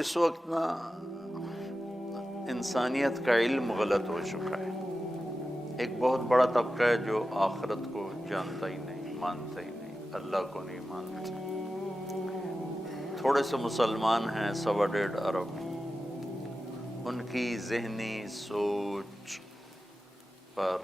اس وقت نا انسانیت کا علم غلط ہو چکا ہے۔ ایک بہت بڑا طبقہ ہے جو آخرت کو جانتا ہی نہیں، مانتا ہی نہیں، اللہ کو نہیں مانتا۔ تھوڑے سے مسلمان ہیں 1.25 ارب، ان کی ذہنی سوچ پر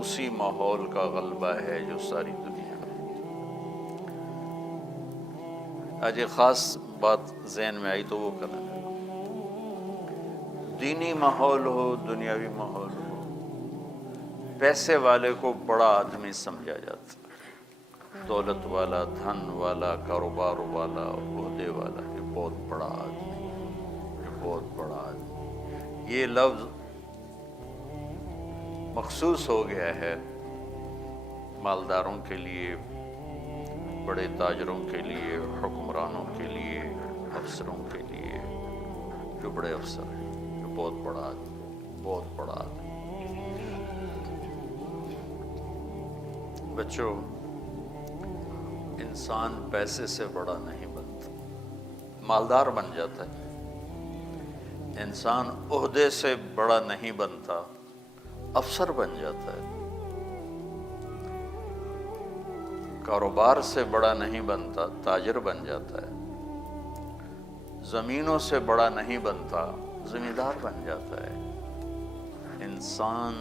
اسی ماحول کا غلبہ ہے جو ساری دنیا میں۔ آج ایک خاص بات ذہن میں آئی تو وہ کرنا ہے۔ دینی ماحول ہو، دنیاوی ماحول ہو، پیسے والے کو بڑا آدمی سمجھا جاتا ہے، دولت والا، دھن والا، کاروبار والا، عہدے والا، یہ بہت بڑا آدمی، یہ بہت بڑا آدمی۔ یہ لفظ مخصوص ہو گیا ہے مالداروں کے لیے، بڑے تاجروں کے لیے، حکمرانوں کے لیے، افسروں کے لیے، جو بڑے افسر ہیں، جو بہت بڑا آدمی، بہت بڑا آدمی۔ بچوں، انسان پیسے سے بڑا نہیں بنتا، مالدار بن جاتا ہے۔ انسان عہدے سے بڑا نہیں بنتا، افسر بن جاتا ہے۔ کاروبار سے بڑا نہیں بنتا، تاجر بن جاتا ہے۔ زمینوں سے بڑا نہیں بنتا، زمیندار بن جاتا ہے۔ انسان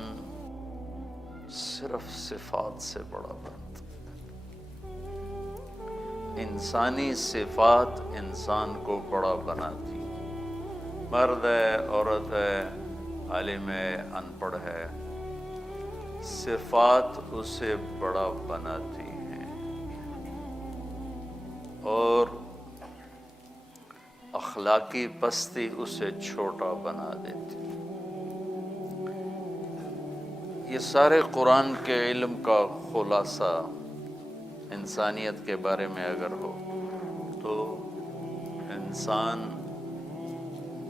صرف صفات سے بڑا بنتا۔ انسانی صفات انسان کو بڑا بناتی، مرد ہے، عورت ہے، عالم ہے، ان پڑھ ہے، صفات اسے بڑا بناتی ہیں اور اخلاقی پستی اسے چھوٹا بنا دیتی۔ یہ سارے قرآن کے علم کا خلاصہ انسانیت کے بارے میں اگر ہو تو انسان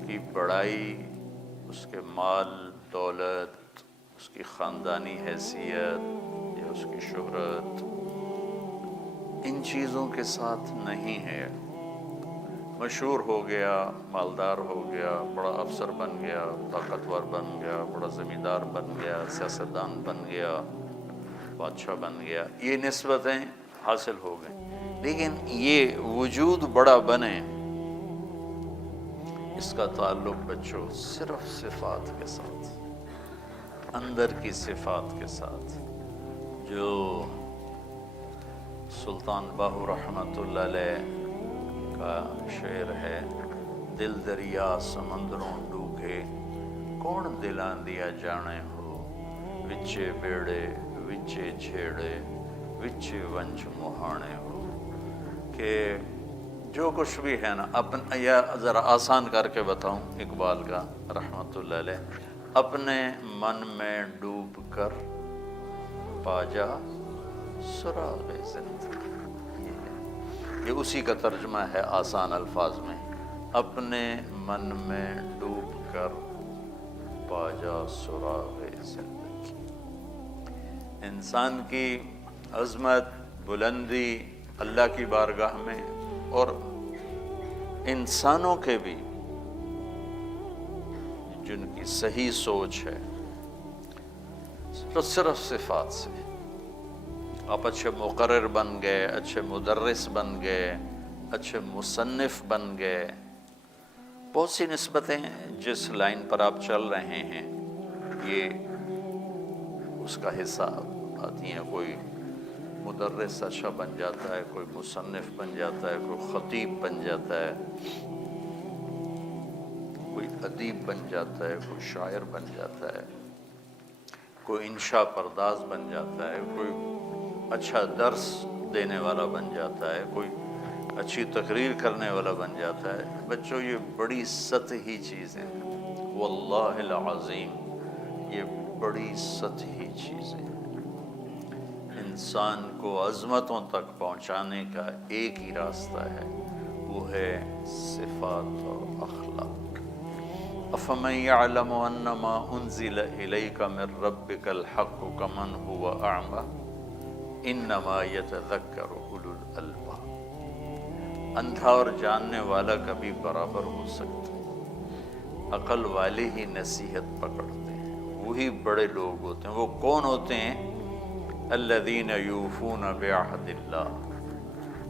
کی بڑائی، اس کے مال دولت، اس کی خاندانی حیثیت یا اس کی شہرت، ان چیزوں کے ساتھ نہیں ہے۔ مشہور ہو گیا، مالدار ہو گیا، بڑا افسر بن گیا، طاقتور بن گیا، بڑا زمیندار بن گیا، سیاستدان بن گیا، بادشاہ بن گیا، یہ نسبتیں حاصل ہو گئیں، لیکن یہ وجود بڑا بنے، اس کا تعلق بچوں صرف صفات کے ساتھ، اندر کی صفات کے ساتھ۔ جو سلطان باہو رحمۃ اللہ علیہ کا شعر ہے، دل دریا سمندروں ڈوبے، کون دلاں دیا جانے ہو، وچے بیڑے وچے جھیڑے، وچے ونج مہانے ہو۔ کہ جو کچھ بھی ہے نا، یا ذرا آسان کر کے بتاؤں اقبال کا رحمۃ اللہ علیہ، اپنے من میں ڈوب کر پا جا سراغ زندگی۔ یہ اسی کا ترجمہ ہے آسان الفاظ میں، اپنے من میں ڈوب کر پا جا سراغ زندگی۔ انسان کی عظمت، بلندی اللہ کی بارگاہ میں، اور انسانوں کے بھی جن کی صحیح سوچ ہے، صرف صفات سے۔ آپ اچھے مقرر بن گئے، اچھے مدرس بن گئے، اچھے مصنف بن گئے، بہت سی نسبتیں جس لائن پر آپ چل رہے ہیں یہ اس کا حصہ آتی ہیں۔ کوئی مدرس اچھا بن جاتا ہے، کوئی مصنف بن جاتا ہے، کوئی خطیب بن جاتا ہے، کوئی ادیب بن جاتا ہے، کوئی شاعر بن جاتا ہے، کوئی انشاء پرداز بن جاتا ہے، کوئی اچھا درس دینے والا بن جاتا ہے، کوئی اچھی تقریر کرنے والا بن جاتا ہے۔ بچوں، یہ بڑی سطحی چیزیں ہیں، واللہ العظیم یہ بڑی سطحی چیزیں ہیں۔ انسان کو عظمتوں تک پہنچانے کا ایک ہی راستہ ہے، وہ ہے صفات اور اخلاق۔ افمن یعلم انما انزل الیک من ربک الحق کمن هو اعمی انما یتذکر اولو الالباب۔ اندھا اور جاننے والا کبھی برابر ہو سکتا ہے؟ عقل والے ہی نصیحت پکڑتے ہیں، وہی بڑے لوگ ہوتے ہیں۔ وہ کون ہوتے ہیں؟ الذین یوفون بعہد اللہ،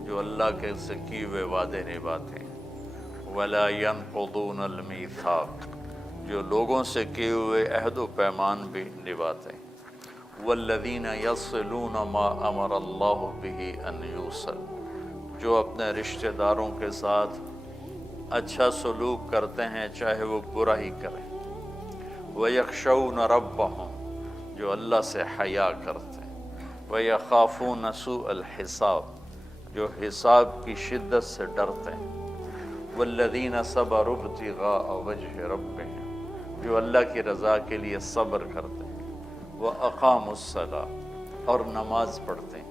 جو اللہ کے سے کیے ہوئے وعدے نبھاتے ہیں۔ ولا ینقضون المیثاق، جو لوگوں سے کیے ہوئے عہد و پیمان بھی نبھاتے ہیں۔ والذین یصلون ما امر اللہ بہ ان یوصل، جو اپنے رشتہ داروں کے ساتھ اچھا سلوک کرتے ہیں چاہے وہ برا ہی کریں۔ وَيَخْشَوْنَ رَبَّهُمْ، جو اللہ سے حیا کرتے ہیں۔ وَيَخَافُونَ سُوءَ الْحِسَابِ، جو حساب کی شدت سے ڈرتے ہیں۔ وَالَّذِينَ صَبَرُوا ابْتِغَاءَ وَجْهِ رَبِّهِمْ، جو اللہ کی رضا کے لیے صبر کرتے ہیں۔ وَأَقَامُوا الصَّلَاةَ، اور نماز پڑھتے ہیں۔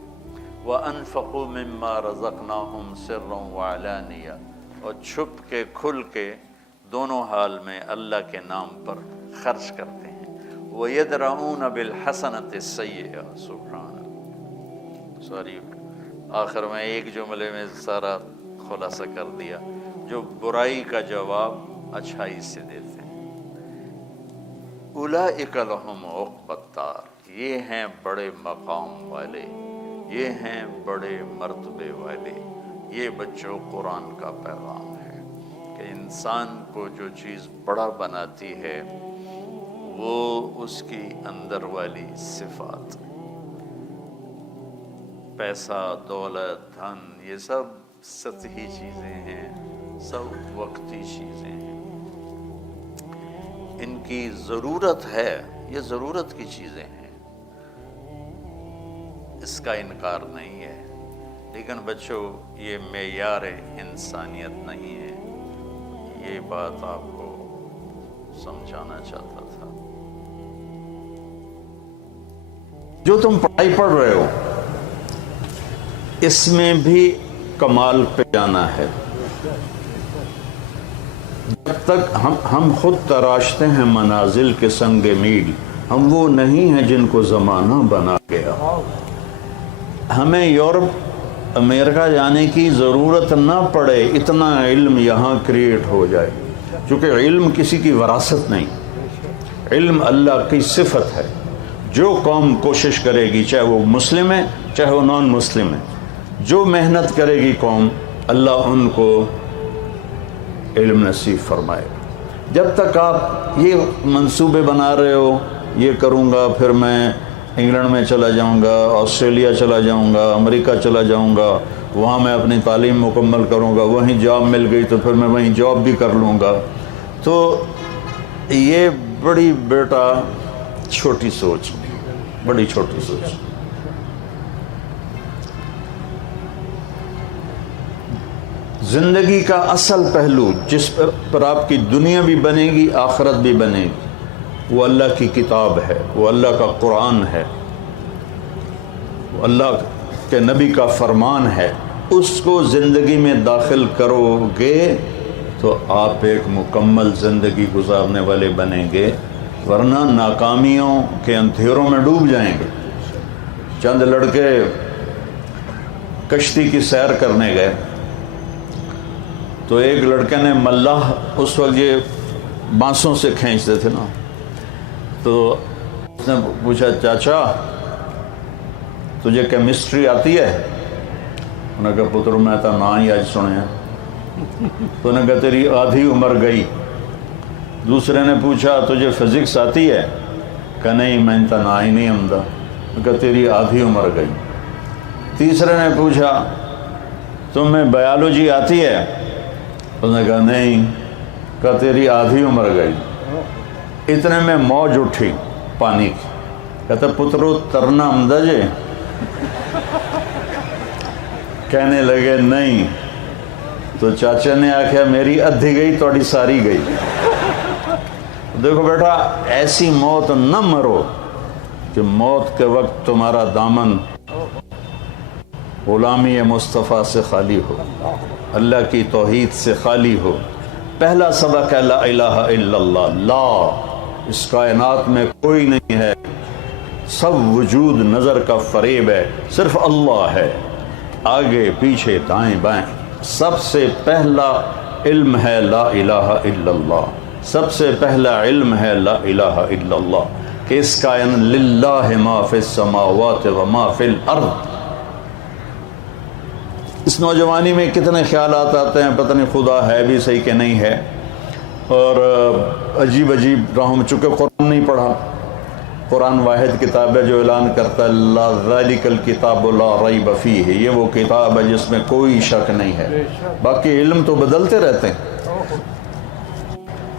وَأَنفَقُوا مِمَّا رَزَقْنَاهُمْ سِرًّا وَعَلَانِيَةً، اور چھپ کے کھل کے دونوں حال میں اللہ کے نام پر خرچ کرتے ہیں۔ وَيَدْرَؤُونَ بِالْحَسَنَةِ السَّيِّئَةَ، سبحان اللہ، سوری آخر میں ایک جملے میں سارا خلاصہ کر دیا، جو برائی کا جواب اچھائی سے دیتے ہیں۔ اولئک لہم عقبی الدار، یہ ہیں بڑے مقام والے، یہ ہیں بڑے مرتبے والے۔ یہ بچوں قرآن کا پیغام ہے کہ انسان کو جو چیز بڑا بناتی ہے وہ اس کی اندر والی صفات، پیسہ، دولت، دھن، یہ سب سطحی چیزیں ہیں، سب وقتی چیزیں ہیں۔ ان کی ضرورت ہے، یہ ضرورت کی چیزیں ہیں، اس کا انکار نہیں ہے، لیکن بچوں یہ معیار انسانیت نہیں ہے۔ یہ بات آپ کو سمجھانا چاہتا تھا۔ جو تم پڑھائی پڑھ رہے ہو اس میں بھی کمال پہ جانا ہے۔ جب تک ہم خود تراشتے ہیں منازل کے سنگ میل، ہم وہ نہیں ہیں جن کو زمانہ بنا گیا۔ ہمیں یورپ، امریکہ جانے کی ضرورت نہ پڑے، اتنا علم یہاں کریٹ ہو جائے، چونکہ علم کسی کی وراثت نہیں، علم اللہ کی صفت ہے۔ جو قوم کوشش کرے گی، چاہے وہ مسلم ہے چاہے وہ نان مسلم ہے، جو محنت کرے گی قوم، اللہ ان کو علم نصیب فرمائے۔ جب تک آپ یہ منصوبے بنا رہے ہو، یہ کروں گا، پھر میں انگلینڈ میں چلا جاؤں گا، آسٹریلیا چلا جاؤں گا، امریکہ چلا جاؤں گا، وہاں میں اپنی تعلیم مکمل کروں گا، وہیں جاب مل گئی تو پھر میں وہیں جاب بھی کر لوں گا، تو یہ بڑی بیٹا چھوٹی سوچ، بڑی چھوٹی سوچ۔ زندگی کا اصل پہلو جس پر آپ کی دنیا بھی بنے گی، آخرت بھی بنے گی، وہ اللہ کی کتاب ہے، وہ اللہ کا قرآن ہے، وہ اللہ کے نبی کا فرمان ہے۔ اس کو زندگی میں داخل کرو گے تو آپ ایک مکمل زندگی گزارنے والے بنیں گے، ورنہ ناکامیوں کے اندھیروں میں ڈوب جائیں گے۔ چند لڑکے کشتی کی سیر کرنے گئے تو ایک لڑکے نے ملاح، اس وقت یہ بانسوں سے کھینچتے تھے نا، تو اس نے پوچھا، چاچا تجھے کیمسٹری آتی ہے؟ انہوں نے کہا، پتر میں تو نہ ہی آج سنے ہیں۔ تو انہوں نے کہا، تیری آدھی عمر گئی۔ دوسرے نے پوچھا، تجھے فزکس آتی ہے؟ کہ نہیں، میں تو نہ ہی نہیں آمدہ۔ کہا، تیری آدھی عمر گئی۔ تیسرے نے پوچھا، تمہیں بایولوجی آتی ہے؟ اس نے کہا نہیں۔ کہا، تیری آدھی عمر گئی۔ اتنے میں موج اٹھی پانی کی۔ کہتا، پترو ترنا آمدہ جے؟ کہنے لگے نہیں۔ تو چاچا نے آخیا، میری ادھی گئی توڑی ساری گئی۔ دیکھو بیٹا، ایسی موت نہ مرو کہ موت کے وقت تمہارا دامن غلامی مصطفیٰ سے خالی ہو، اللہ کی توحید سے خالی ہو۔ پہلا سبق ہے لا الہ الا اللہ، لا، اس کائنات میں کوئی نہیں ہے، سب وجود نظر کا فریب ہے، صرف اللہ ہے، آگے پیچھے دائیں بائیں سب سے پہلا علم ہے لا الہ الا اللہ، سب سے پہلا علم ہے لا الہ الا اللہ، کہ اس کائن للہ ما فی السماوات و ما فی الارض۔ اس نوجوانی میں کتنے خیالات آتے ہیں، پتہ نہیں خدا ہے بھی صحیح کہ نہیں ہے، اور عجیب عجیب راہوں میں، چونکہ قرآن نہیں پڑھا۔ قرآن واحد کتاب ہے جو اعلان کرتا ہے لا ذالک الکتاب لا ریب فیہ، یہ وہ کتاب ہے جس میں کوئی شک نہیں ہے، باقی علم تو بدلتے رہتے ہیں۔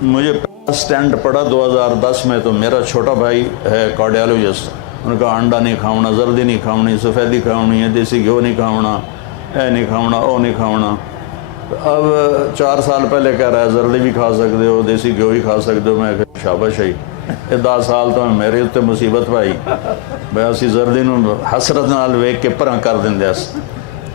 مجھے پہلا سٹینڈ پڑا 2010 میں، تو میرا چھوٹا بھائی ہے کارڈیالوجسٹ، ان کا انڈا نہیں کھاؤنا، زردی نہیں کھاؤنی، سفیدی کھاؤنی ہے، دیسی گھیو نہیں کھاؤنا، اے نہیں کھاؤنا، او نہیں کھاؤنا۔ اب 4 سال پہلے کہہ رہا ہے زردی بھی کھا سکتے ہو، دیسی گھیو بھی کھا سکتے ہو۔ میں کہ شاباش ہے، 10 سال تو میرے اتنے مصیبت پائی، بھائی اسی زردی نو حسرت نال ویک کے پرا کر دیں۔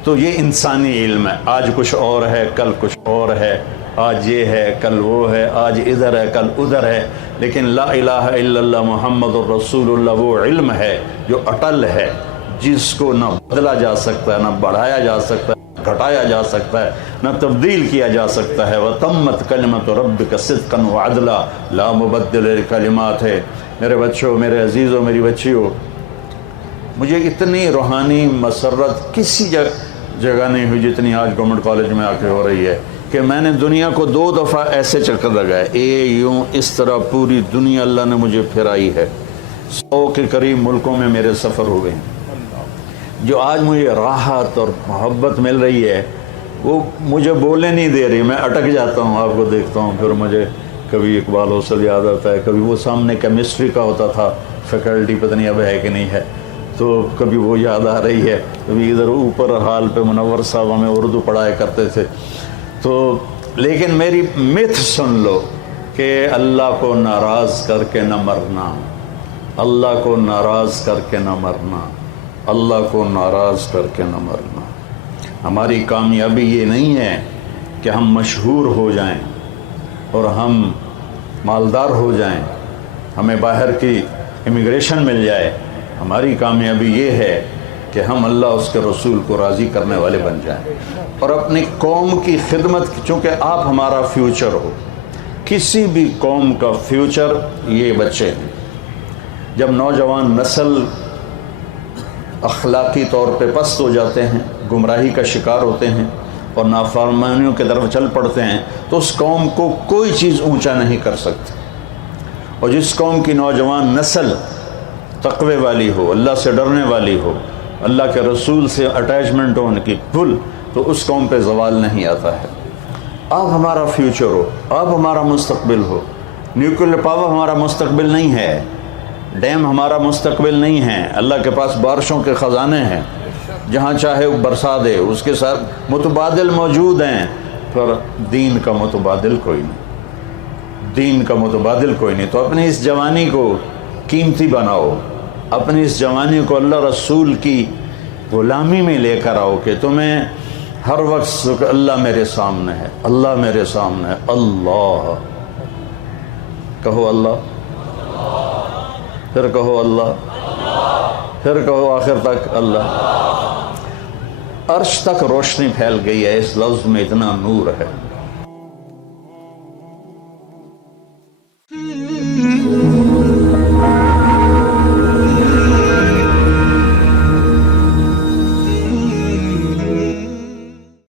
تو یہ انسانی علم ہے، آج کچھ اور ہے، کل کچھ اور ہے، آج یہ ہے، کل وہ ہے، آج ادھر ہے، کل ادھر ہے، لیکن لا الہ الا اللہ محمد الرسول اللہ وہ علم ہے جو اٹل ہے، جس کو نہ بدلا جا سکتا ہے، نہ بڑھایا جا سکتا ہے، گھٹایا جا سکتا ہے، نہ تبدیل کیا جا سکتا ہے۔ وَتَمَّتْ كَلِمَةُ رَبِّكَ صِدْقًا وَعَدْلًا لَا مُبَدِّلَ لِكَلِمَاتِهِ ہے۔ میرے بچوں، میرے عزیزوں، میری بچیوں، مجھے اتنی روحانی مسرت کسی جگہ نہیں ہوئی جتنی آج گورنمنٹ کالج میں آ کے ہو رہی ہے، کہ میں نے دنیا کو 2 دفعہ ایسے چکر لگائے، یوں اس طرح پوری دنیا اللہ نے مجھے پھرائی ہے۔ 100 کے قریب ملکوں میں میرے سفر ہوئے ہیں۔ جو آج مجھے راحت اور محبت مل رہی ہے وہ مجھے بولنے نہیں دے رہی، میں اٹک جاتا ہوں، آپ کو دیکھتا ہوں، پھر مجھے کبھی اقبال حوصل یاد آتا ہے، کبھی وہ سامنے کیمسٹری کا ہوتا تھا فیکلٹی، پتہ نہیں اب ہے کہ نہیں ہے، تو کبھی وہ یاد آ رہی ہے، کبھی ادھر اوپر حال پہ منور صاحب ہمیں اردو پڑھایا کرتے تھے۔ تو لیکن میری متھ سن لو کہ اللہ کو ناراض کر کے نہ مرنا، اللہ کو ناراض کر کے نہ مرنا، اللہ کو ناراض کر کے نہ مرنا۔ ہماری کامیابی یہ نہیں ہے کہ ہم مشہور ہو جائیں اور ہم مالدار ہو جائیں، ہمیں باہر کی امیگریشن مل جائے۔ ہماری کامیابی یہ ہے کہ ہم اللہ اس کے رسول کو راضی کرنے والے بن جائیں، اور اپنی قوم کی خدمت، چونکہ آپ ہمارا فیوچر ہو۔ کسی بھی قوم کا فیوچر یہ بچے ہیں۔ جب نوجوان نسل اخلاقی طور پہ پست ہو جاتے ہیں، گمراہی کا شکار ہوتے ہیں اور نافرمانیوں کی طرف چل پڑتے ہیں، تو اس قوم کو کوئی چیز اونچا نہیں کر سکتی۔ اور جس قوم کی نوجوان نسل تقوی والی ہو، اللہ سے ڈرنے والی ہو، اللہ کے رسول سے اٹیچمنٹ ہو ان کی فل، تو اس قوم پہ زوال نہیں آتا ہے۔ آپ ہمارا فیوچر ہو، آپ ہمارا مستقبل ہو۔ نیوکلیر پاور ہمارا مستقبل نہیں ہے، ڈیم ہمارا مستقبل نہیں ہے۔ اللہ کے پاس بارشوں کے خزانے ہیں، جہاں چاہے وہ برسا دے، اس کے ساتھ متبادل موجود ہیں، پر دین کا متبادل کوئی نہیں، دین کا متبادل کوئی نہیں۔ تو اپنی اس جوانی کو قیمتی بناؤ، اپنی اس جوانی کو اللہ رسول کی غلامی میں لے کر آؤ، کہ تمہیں ہر وقت اللہ میرے سامنے ہے، اللہ میرے سامنے ہے، اللہ کہو، اللہ پھر کہو، اللہ پھر کہو، آخر تک اللہ۔ عرش تک روشنی پھیل گئی ہے، اس لفظ میں اتنا نور ہے۔